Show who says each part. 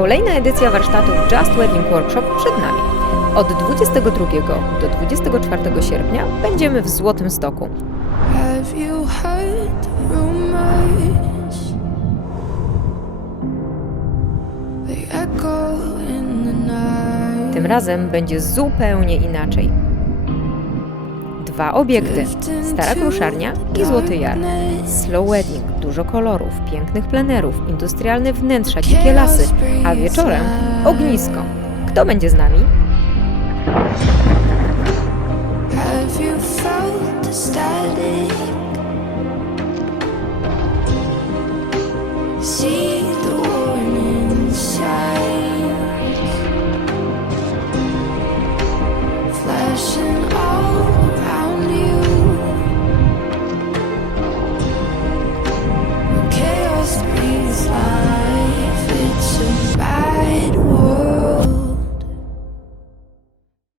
Speaker 1: Kolejna edycja warsztatów Just Wedding Workshop przed nami. Od 22 do 24 sierpnia będziemy w Złotym Stoku. Tym razem będzie zupełnie inaczej. Dwa obiekty: Stara Kruszarnia i Złoty Jar. Slow Wedding, dużo kolorów, pięknych plenerów, industrialne wnętrza, dzikie lasy, a wieczorem ognisko. Kto będzie z nami?
Speaker 2: See